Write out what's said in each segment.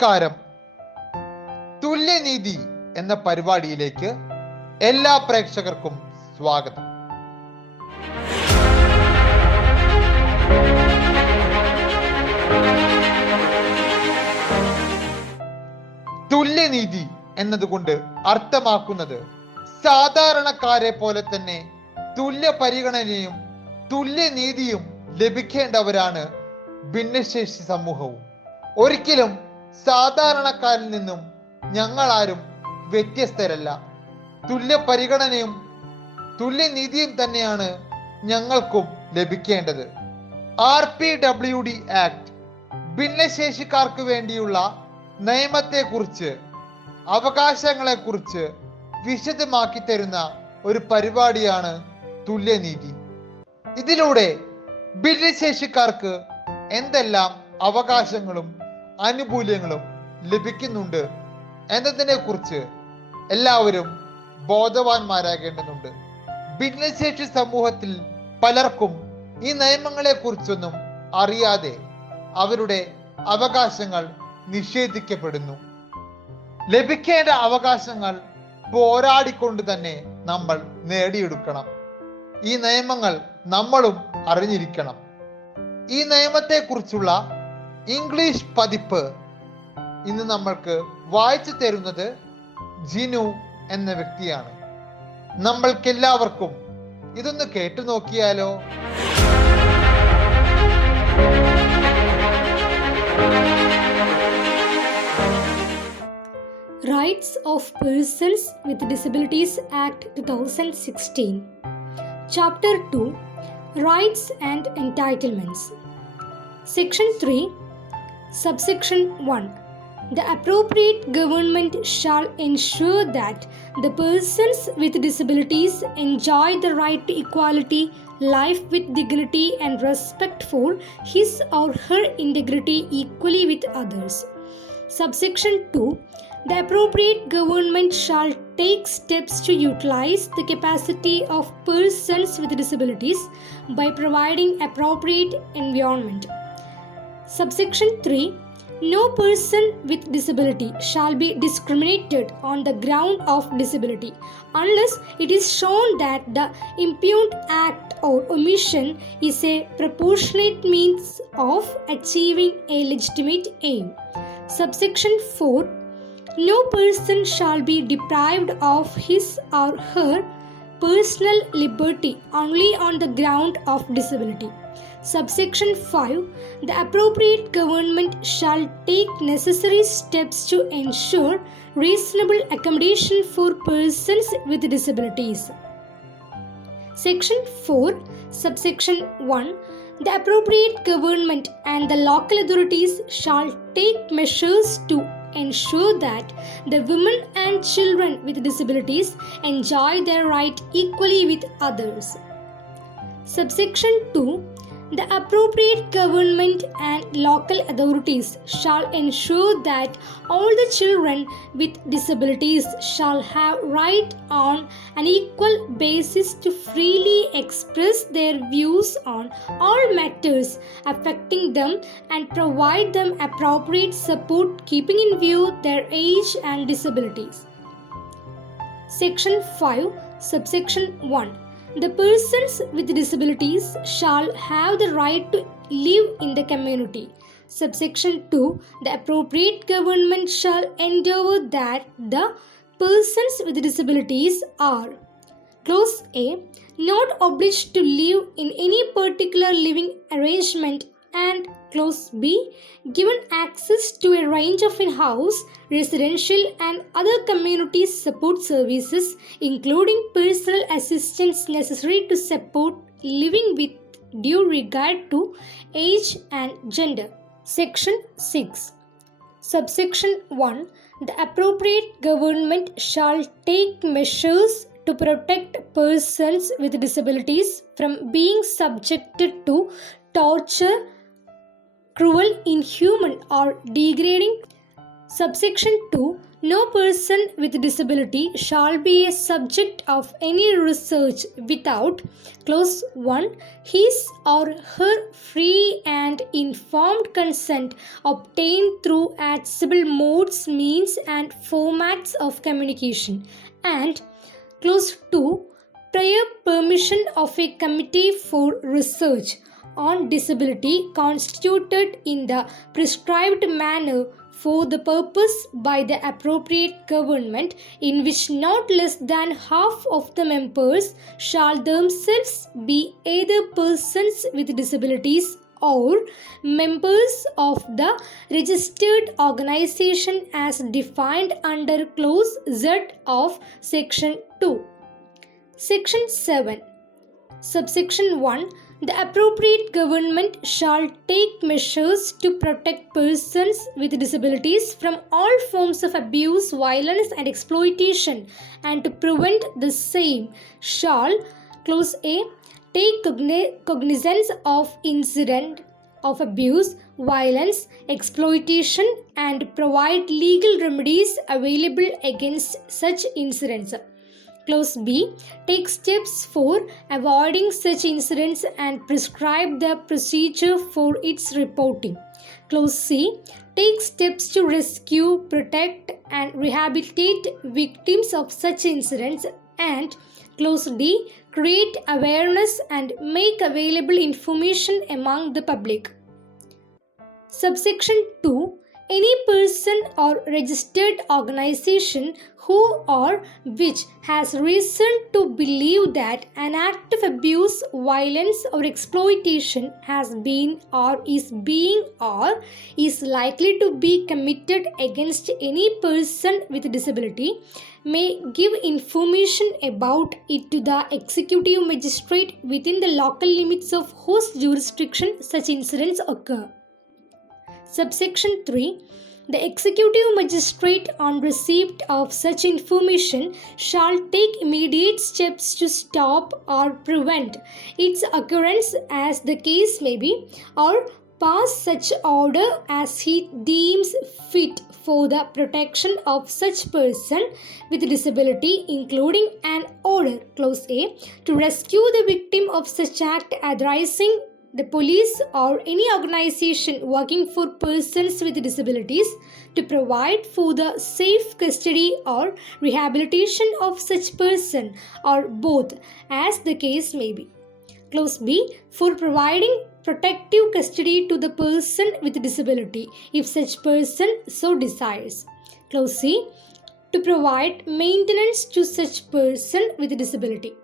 നമസ്കാരം. തുല്യനീതി എന്ന പരിപാടിയിലേക്ക് എല്ലാ പ്രേക്ഷകർക്കും സ്വാഗതം. തുല്യനീതി എന്നതുകൊണ്ട് അർത്ഥമാക്കുന്നത് സാധാരണക്കാരെ പോലെ തന്നെ തുല്യ പരിഗണനയും തുല്യനീതിയും ലഭിക്കേണ്ടവരാണ് ഭിന്നശേഷി സമൂഹവും. ഒരിക്കലും സാധാരണക്കാരിൽ നിന്നും ഞങ്ങളാരും വ്യത്യസ്തരല്ല. തുല്യ പരിഗണനയും തുല്യനീതിയും തന്നെയാണ് ഞങ്ങൾക്കും ലഭിക്കേണ്ടത്. RPWD ആക്ട് ഭിന്നശേഷിക്കാർക്ക് വേണ്ടിയുള്ള നിയമത്തെക്കുറിച്ച്, അവകാശങ്ങളെക്കുറിച്ച് വിശദമാക്കി തരുന്ന ഒരു പരിപാടിയാണ് തുല്യനീതി. ഇതിലൂടെ ഭിന്നശേഷിക്കാർക്ക് എന്തെല്ലാം അവകാശങ്ങളും ആനുകൂല്യങ്ങളും ലഭിക്കുന്നുണ്ട് എന്നതിനെ കുറിച്ച് എല്ലാവരും ബോധവാന്മാരാകേണ്ടതുണ്ട്. ഭിന്നശേഷി സമൂഹത്തിൽ പലർക്കും ഈ നിയമങ്ങളെ കുറിച്ചൊന്നും അറിയാതെ അവരുടെ അവകാശങ്ങൾ നിഷേധിക്കപ്പെടുന്നു. ലഭിക്കേണ്ട അവകാശങ്ങൾ പോരാടിക്കൊണ്ട് തന്നെ നമ്മൾ നേടിയെടുക്കണം. ഈ നിയമങ്ങൾ നമ്മളും അറിഞ്ഞിരിക്കണം. ഈ നിയമത്തെക്കുറിച്ചുള്ള ഇംഗ്ലീഷ് പതിപ്പ് ഇന്ന് നമ്മൾക്ക് വായിച്ചു തരുന്നത് ജിനു എന്ന വ്യക്തിയാണ്. നമ്മൾക്കെല്ലാവർക്കും ഇതൊന്ന് കേട്ടു നോക്കിയാലോ? Rights of Persons with Disabilities Act 2016. Chapter 2, Rights and Entitlements. Section 3, Subsection 1. The appropriate government shall ensure that the persons with disabilities enjoy the right to equality, life with dignity and respect for his or her integrity equally with others. Subsection 2. The appropriate government shall take steps to utilize the capacity of persons with disabilities by providing appropriate environment. Subsection 3. No person with disability shall be discriminated on the ground of disability unless it is shown that the impugned act or omission is a proportionate means of achieving a legitimate aim. Subsection 4. No person shall be deprived of his or her personal liberty only on the ground of disability. Subsection 5. The appropriate government shall take necessary steps to ensure reasonable accommodation for persons with disabilities. Section 4, Subsection 1. The appropriate government and the local authorities shall take measures to ensure that the women and children with disabilities enjoy their right equally with others. Subsection 2. The appropriate government and local authorities shall ensure that all the children with disabilities shall have right on an equal basis to freely express their views on all matters affecting them and provide them appropriate support keeping in view their age and disabilities. Section 5, Subsection 1. The persons with disabilities shall have the right to live in the community. Subsection 2. The appropriate government shall endeavour that the persons with disabilities are: Clause A. Not obliged to live in any particular living arrangement, and Clause B. Given access to a range of in-house, residential and other community support services, including personal assistance necessary to support living with due regard to age and gender. Section 6. Subsection 1. The appropriate government shall take measures to protect persons with disabilities from being subjected to torture, cruel, inhuman or degrading. Subsection 2. No person with disability shall be a subject of any research without clause 1 his or her free and informed consent obtained through accessible modes, means and formats of communication, and clause 2 prior permission of a committee for research on disability constituted in the prescribed manner for the purpose by the appropriate government, in which not less than half of the members shall themselves be either persons with disabilities or members of the registered organization as defined under clause Z of section 2. Section 7. Subsection 1. The appropriate government shall take measures to protect persons with disabilities from all forms of abuse, violence, and exploitation, and to prevent the same shall, clause A, take cognizance of incident of abuse, violence, exploitation, and provide legal remedies available against such incidents. Clause B. Take steps for avoiding such incidents and prescribe the procedure for its reporting. Clause C. Take steps to rescue, protect, and rehabilitate victims of such incidents. And clause D. Create awareness and make available information among the public. Subsection 2. Any person or registered organization who or which has reason to believe that an act of abuse, violence, or exploitation has been or is being or is likely to be committed against any person with disability may give information about it to the executive magistrate within the local limits of whose jurisdiction such incidents occur. Subsection 3. The executive magistrate, on receipt of such information, shall take immediate steps to stop or prevent its occurrence as the case may be, or pass such order as he deems fit for the protection of such person with disability, including an order, clause A, to rescue the victim of such act, authorizing the police or any organization working for persons with disabilities to provide for the safe custody or rehabilitation of such person, or both as the case may be. Clause B. For providing protective custody to the person with disability if such person so desires. Clause C. To provide maintenance to such person with disability.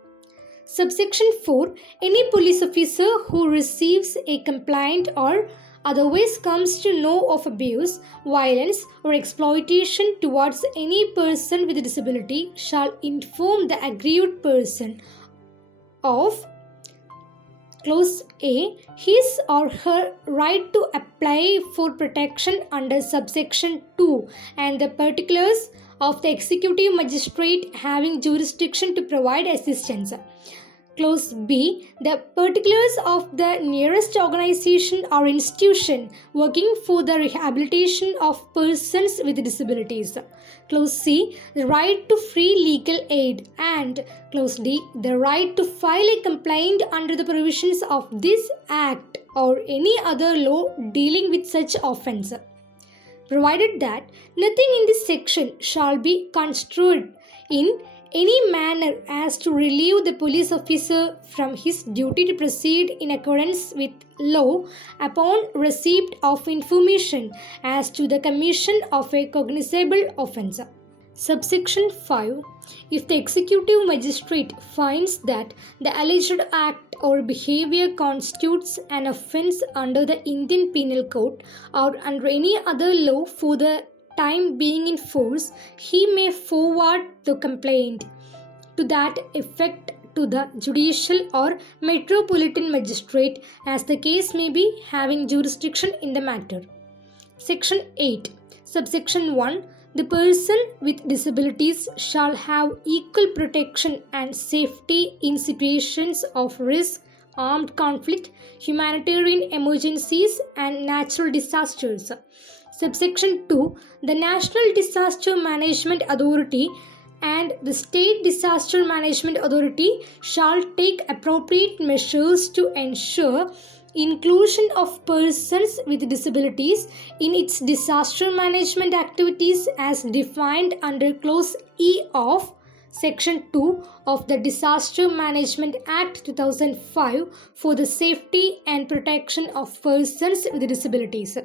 Subsection 4. Any police officer who receives a complaint or otherwise comes to know of abuse, violence, or exploitation towards any person with a disability shall inform the aggrieved person of, clause A, his or her right to apply for protection under subsection 2 and the particulars of the executive magistrate having jurisdiction to provide assistance. Clause B. The particulars of the nearest organization or institution working for the rehabilitation of persons with disabilities. Clause C. The right to free legal aid. And clause D. The right to file a complaint under the provisions of this Act or any other law dealing with such offence. Provided that nothing in this section shall be construed in any manner as to relieve the police officer from his duty to proceed in accordance with law upon receipt of information as to the commission of a cognizable offence. Subsection 5. If the executive magistrate finds that the alleged act or behavior constitutes an offence under the Indian Penal Code or under any other law for the time being in force, he may forward the complaint to that effect to the judicial or metropolitan magistrate as the case may be having jurisdiction in the matter. Section 8. Subsection 1. The person with disabilities shall have equal protection and safety in situations of risk, armed conflict, humanitarian emergencies, and natural disasters. Subsection 2. The National Disaster Management Authority and the State Disaster Management Authority shall take appropriate measures to ensure inclusion of persons with disabilities in its disaster management activities as defined under Clause E of Section 2 of the Disaster Management Act 2005 for the safety and protection of persons with disabilities.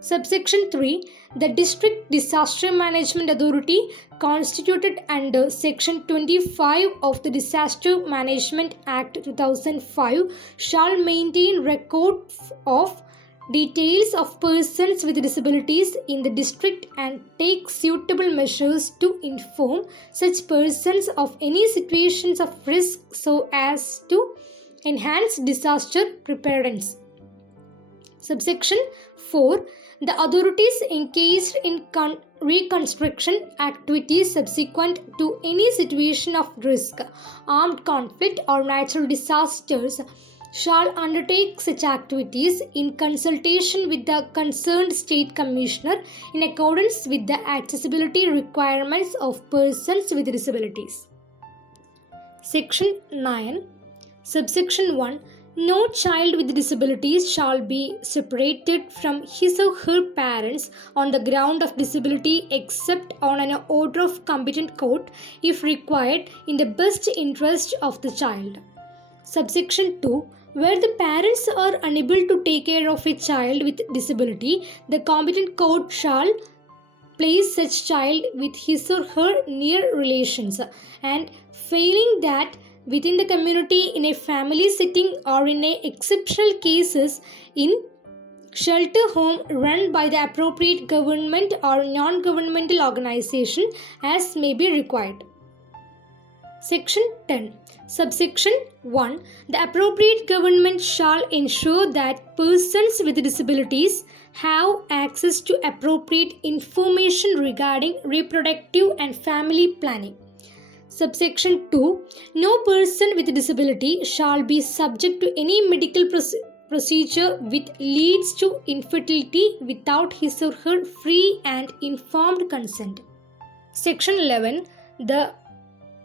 Subsection 3. The District Disaster Management Authority constituted under Section 25 of the Disaster Management Act 2005 shall maintain record of details of persons with disabilities in the district and take suitable measures to inform such persons of any situations of risk so as to enhance disaster preparedness. Subsection 4. The authorities engaged in reconstruction activities subsequent to any situation of risk, armed conflict, or natural disasters shall undertake such activities in consultation with the concerned state commissioner in accordance with the accessibility requirements of persons with disabilities. Section 9. Subsection 1. No child with disabilities shall be separated from his or her parents on the ground of disability except on an order of competent court if required in the best interest of the child. Subsection 2. Where the parents are unable to take care of a child with disability, the competent court shall place such child with his or her near relations, and failing that, within the community in a family setting or in a exceptional cases in shelter home run by the appropriate government or non-governmental organization as may be required. Section 10. Subsection 1. The appropriate government shall ensure that persons with disabilities have access to appropriate information regarding reproductive and family planning. Subsection 2. No person with disability shall be subject to any medical procedure which leads to infertility without his or her free and informed consent. Section 11. The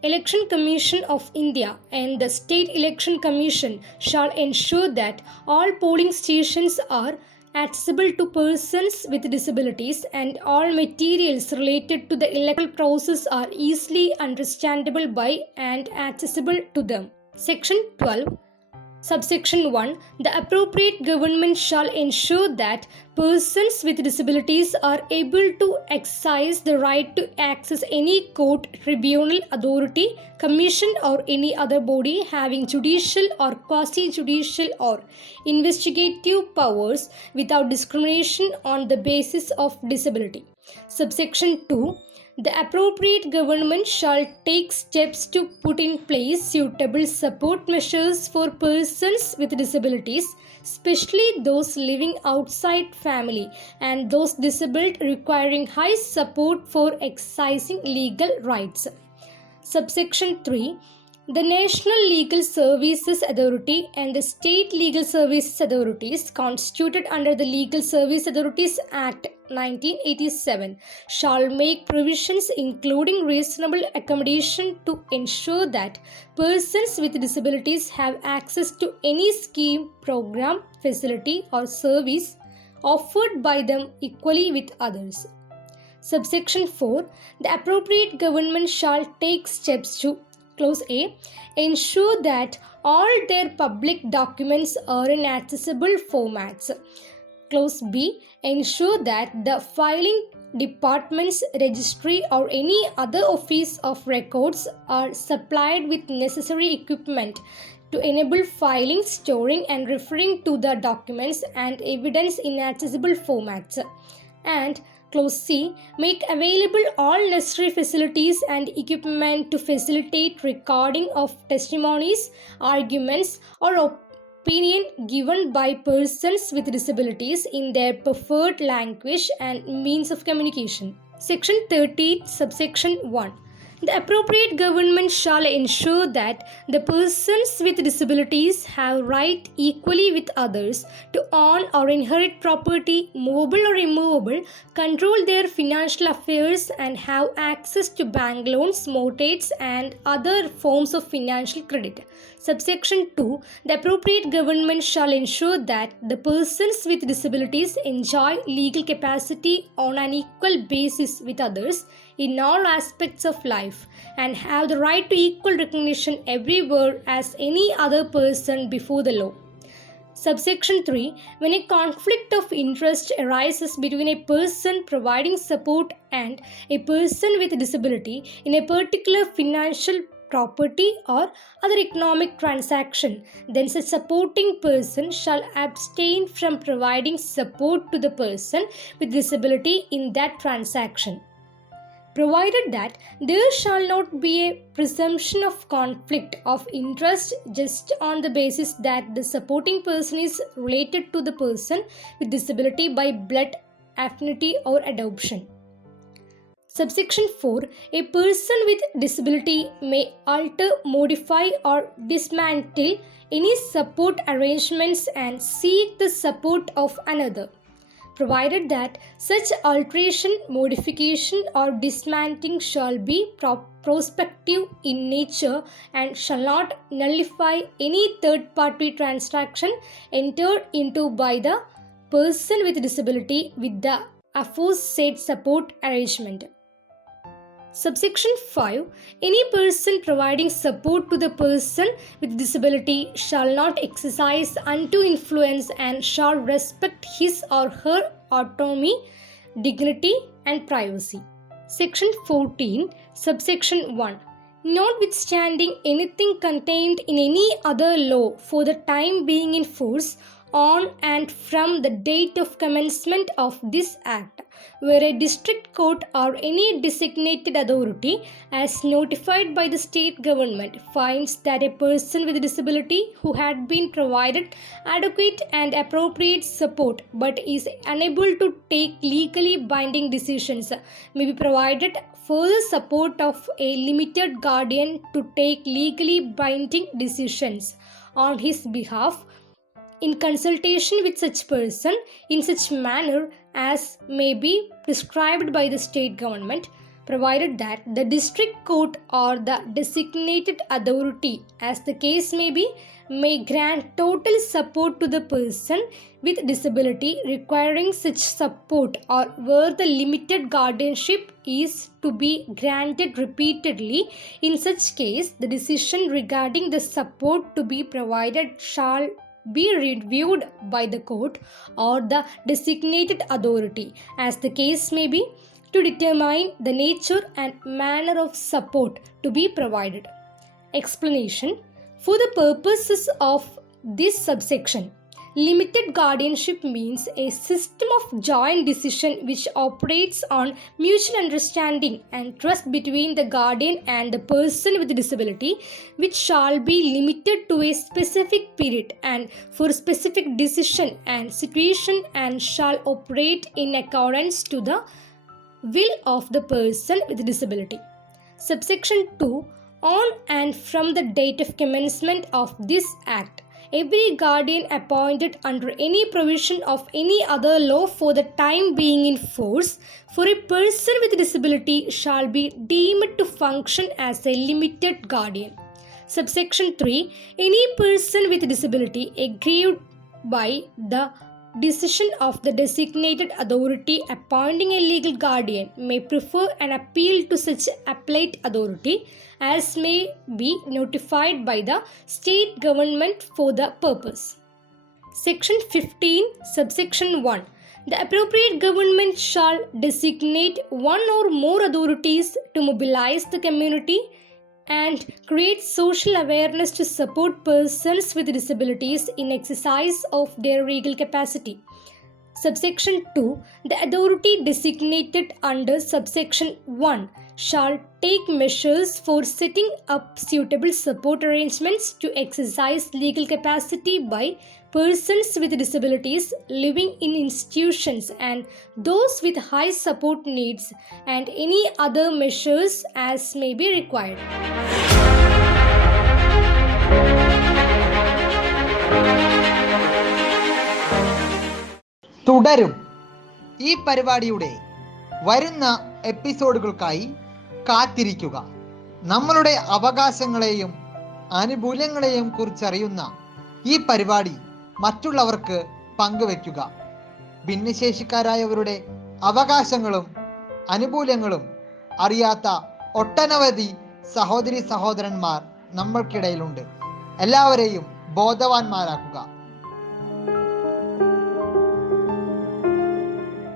Election Commission of India and the State Election Commission shall ensure that all polling stations are accessible to persons with disabilities and all materials related to the electoral process are easily understandable by and accessible to them. Section 12. Subsection 1. The appropriate government shall ensure that persons with disabilities are able to exercise the right to access any court, tribunal, authority, commission or any other body having judicial or quasi-judicial or investigative powers without discrimination on the basis of disability. Subsection 2. The appropriate government shall take steps to put in place suitable support measures for persons with disabilities, especially those living outside family and those disabled requiring high support for exercising legal rights. Subsection 3. The National Legal Services Authority and the State Legal Services Authorities constituted under the Legal Service Authorities Act 1987 shall make provisions including reasonable accommodation to ensure that persons with disabilities have access to any scheme, program, facility or service offered by them equally with others. Subsection 4. The appropriate government shall take steps to Clause A. Ensure that all their public documents are in accessible formats. Clause B. Ensure that the filing department's registry or any other office of records are supplied with necessary equipment to enable filing, storing and referring to the documents and evidence in accessible formats. And Clause C. Make available all necessary facilities and equipment to facilitate recording of testimonies, arguments, or opinion given by persons with disabilities in their preferred language and means of communication. Section 13, subsection 1. The appropriate government shall ensure that the persons with disabilities have right equally with others to own or inherit property, movable or immovable, control their financial affairs, and have access to bank loans, mortgages, and other forms of financial credit. Subsection 2. The appropriate government shall ensure that the persons with disabilities enjoy legal capacity on an equal basis with others in all aspects of life and have the right to equal recognition everywhere as any other person before the law. Subsection 3. When a conflict of interest arises between a person providing support and a person with disability in a particular financial property or other economic transaction, then such supporting person shall abstain from providing support to the person with disability in that transaction, provided that there shall not be a presumption of conflict of interest just on the basis that the supporting person is related to the person with disability by blood affinity or adoption. Subsection 4. A person with disability may alter, modify, or dismantle any support arrangements and seek the support of another, provided that such alteration, modification, or dismantling shall be prospective in nature and shall not nullify any third-party transaction entered into by the person with disability with the aforesaid support arrangement. Subsection 5. Any person providing support to the person with disability shall not exercise undue influence and shall respect his or her autonomy, dignity, and privacy. Section 14, subsection 1. Notwithstanding anything contained in any other law for the time being in force on and from the date of commencement of this Act, where a district court or any designated authority as notified by the state government finds that a person with a disability who had been provided adequate and appropriate support but is unable to take legally binding decisions may be provided further support of a limited guardian to take legally binding decisions on his behalf in consultation with such person in such manner as may be prescribed by the state government, provided that the district court or the designated authority, as the case may be, may grant total support to the person with disability requiring such support, or where the limited guardianship is to be granted repeatedly. In such case, the decision regarding the support to be provided shall be reviewed by the court or the designated authority, as the case may be, to determine the nature and manner of support to be provided. Explanation. For the purposes of this subsection, limited guardianship means a system of joint decision which operates on mutual understanding and trust between the guardian and the person with disability, which shall be limited to a specific period and for specific decision and situation, and shall operate in accordance to the will of the person with disability. Subsection 2. On and from the date of commencement of this Act, every guardian appointed under any provision of any other law for the time being in force for a person with disability shall be deemed to function as a limited guardian. Subsection 3. Any person with disability aggrieved by the decision of the designated authority appointing a legal guardian may prefer an appeal to such appellate authority as may be notified by the state government for the purpose. Section 15, subsection 1. The appropriate government shall designate one or more authorities to mobilize the community and create social awareness to support persons with disabilities in exercise of their legal capacity. Subsection 2. The authority designated under subsection 1 shall take measures for setting up suitable support arrangements to exercise legal capacity by persons with disabilities living in institutions and those with high support needs, and any other measures as may be required. തുടരും. ഈ പരിപാടിയുടെ വരുന്ന എപ്പിസോഡുകൾക്കായി കാത്തിരിക്കുക. നമ്മളുടെ അവകാശങ്ങളെയും ആനുകൂല്യങ്ങളെയും കുറിച്ചറിയുന്ന ഈ പരിപാടി മറ്റുള്ളവർക്ക് പങ്കുവയ്ക്കുക. ഭിന്നശേഷിക്കാരായവരുടെ അവകാശങ്ങളും ആനുകൂല്യങ്ങളും അറിയാത്ത ഒട്ടനവധി സഹോദരി സഹോദരന്മാർ നമ്മൾക്കിടയിലുണ്ട്. എല്ലാവരെയും ബോധവാന്മാരാക്കുക.